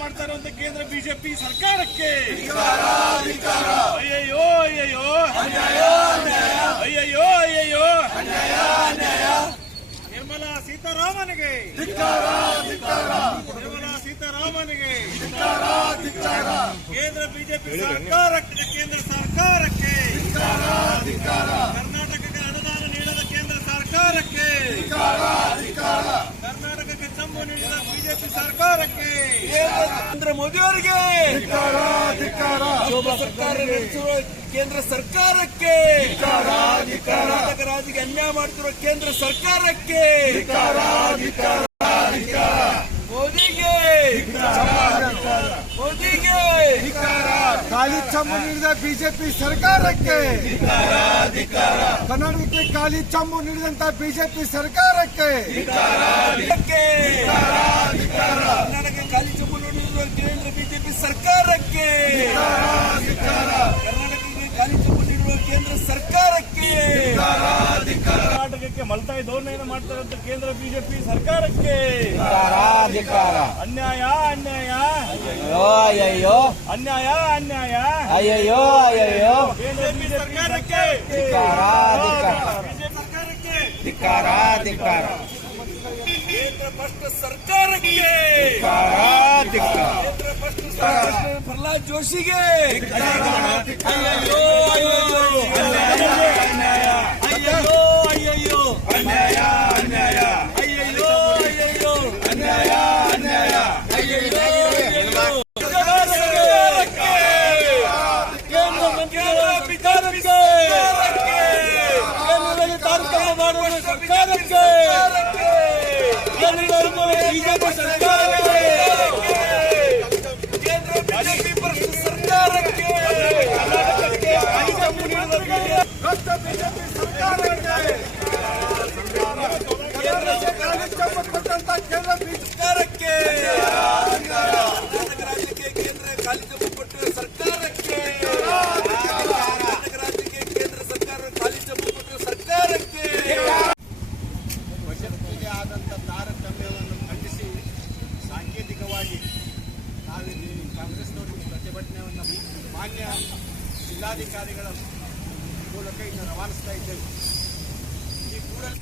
ಮಾಡ್ತಾ ಇರುವಂತ ಕೇಂದ್ರ ಬಿಜೆಪಿ ಸರ್ಕಾರಕ್ಕೆ ಅಯ್ಯಯ್ಯೋ ಅಯ್ಯಯ್ಯೋ ಅಯ್ಯಯ್ಯೋ ಅಯ್ಯಯ್ಯೋ ನಿರ್ಮಲಾ ಸೀತಾರಾಮನಿಗೆ ನಿರ್ಮಲಾ ಸೀತಾರಾಮನಿಗೆ ಕೇಂದ್ರ ಬಿಜೆಪಿ ಸರ್ಕಾರಕ್ಕೆ ಕರ್ನಾಟಕಕ್ಕೆ ಅನುದಾನ ನೀಡದ ಕೇಂದ್ರ ಸರ್ಕಾರಕ್ಕೆ ಕರ್ನಾಟಕಕ್ಕೆ ಚಂಬು ನೀಡಿದ ಬಿಜೆಪಿ ಸರ್ಕಾರಕ್ಕೆ ನರೇಂದ್ರ ಮೋದಿ ಅವರಿಗೆ ಶೋಭಾ ಸರ್ಕಾರ ನಡೆಸುವ ಕೇಂದ್ರ ಸರ್ಕಾರಕ್ಕೆ ಕರ್ನಾಟಕ ರಾಜ್ಯಕ್ಕೆ ಅನ್ಯಾಯ ಮಾಡುತ್ತಿರುವ ಕೇಂದ್ರ ಸರ್ಕಾರಕ್ಕೆ ಮೋದಿಗೆ ಖಾಲಿ ಚಂಬು ನೀಡಿದ ಬಿಜೆಪಿ ಸರ್ಕಾರಕ್ಕೆ ಕರ್ನಾಟಕಕ್ಕೆ ಖಾಲಿ ಚಂಬು ನೀಡಿದಂತ ಬಿಜೆಪಿ ಸರ್ಕಾರಕ್ಕೆ ಕರ್ನಾಟಕ ಖಾಲಿ ಚಂಬು ನೀಡಿರುವ ಕೇಂದ್ರ ಬಿಜೆಪಿ ಸರ್ಕಾರಕ್ಕೆ ಕರ್ನಾಟಕಕ್ಕೆ ಖಾಲಿ ಚಂಬು ನೀಡುವ ಕೇಂದ್ರ ಸರ್ಕಾರಕ್ಕೆ ಕರ್ನಾಟಕಕ್ಕೆ ಮಲ್ತಾಯಿ ಧೋರಣೆಯನ್ನು ಮಾಡ್ತಾ ಇರುವಂತ ಕೇಂದ್ರ ಬಿಜೆಪಿ ಸರ್ಕಾರಕ್ಕೆ ಅನ್ಯಾಯ ಅನ್ಯಾಯ ಅಯ್ಯಯ್ಯೋ ಅನ್ಯಾಯ ಅನ್ಯಾಯ ಅಯ್ಯಯ್ಯೋ ಅಯ್ಯಯ್ಯೋ ಬಿಜೆಪಿ ಸರ್ಕಾರಕ್ಕೆ ಬಿಜೆಪಿ ಸರ್ಕಾರಕ್ಕೆ ಧಿಕ್ಕಾರ ಕೇಂದ್ರ ಭ್ರಷ್ಟ ಸರ್ಕಾರಕ್ಕೆ ಕೇಂದ್ರ ಭ್ರಷ್ಟ ಸರ್ಕಾರ ಪ್ರಹ್ಲಾದ್ ಜೋಶಿಗೆ ಅಯ್ಯಯ್ಯೋ ಅಯ್ಯಯ್ಯೋ ಅಯ್ಯಯ್ಯೋ ಅಯ್ಯಯ್ಯೋ ಅನ್ಯಾಯ ಅನ್ಯಾಯ ಅಯ್ಯಯ್ಯೋ ಅಯ್ಯಯ್ಯೋ ಅನ್ಯಾಯ ಅನ್ಯಾಯ ಅಯ್ಯಯ್ಯೋ ಕೇಂದ್ರ ಮಂತ್ರಿಗಳ ಬಿಜೆಪಿ ಕೇಂದ್ರದಲ್ಲಿ ತಾರತಮ್ಯ ಮಾಡುವ ಸರ್ಕಾರಕ್ಕೆ ಬಿಜೆಪಿ ಸರ್ಕಾರಕ್ಕೆ ಕೇಂದ್ರ ಬಿಜೆಪಿ ಭ್ರಷ್ಟ ಸರ್ಕಾರಕ್ಕೆ ಕರ್ನಾಟಕಕ್ಕೆ ಭ್ರಷ್ಟ ಬಿಜೆಪಿ ಸರ್ಕಾರಕ್ಕೆ ಕೇಂದ್ರ ಸರ್ಕಾರಕ್ಕೆ ಕರ್ನಾಟಕ ರಾಜ್ಯಕ್ಕೆ ಕೇಂದ್ರ ಖಾಲಿ ಚಂಬು ಕೊಟ್ಟಿರುವ ಸರ್ಕಾರಕ್ಕೆ ಕರ್ನಾಟಕ ರಾಜ್ಯಕ್ಕೆ ಕೇಂದ್ರ ಸರ್ಕಾರ ಖಾಲಿ ಚಂಬು ಕೊಟ್ಟಿರುವ ಸರ್ಕಾರಕ್ಕೆ ಬಜೆಟ್ಗೆ ಆದಂಥ ತಾರತಮ್ಯವನ್ನು ಖಂಡಿಸಿ ಸಾಂಕೇತಿಕವಾಗಿ ನಾವಿಲ್ಲಿ ಕಾಂಗ್ರೆಸ್ನವರಿಗೆ ಪ್ರತಿಭಟನೆಯನ್ನು ಮಾನ್ಯ ಜಿಲ್ಲಾಧಿಕಾರಿಗಳ ಮೂಲಕ ಇನ್ನು ರವಾನಿಸ್ತಾ ಇದ್ದೇವೆ. ಈ ಕೂಡಲೇ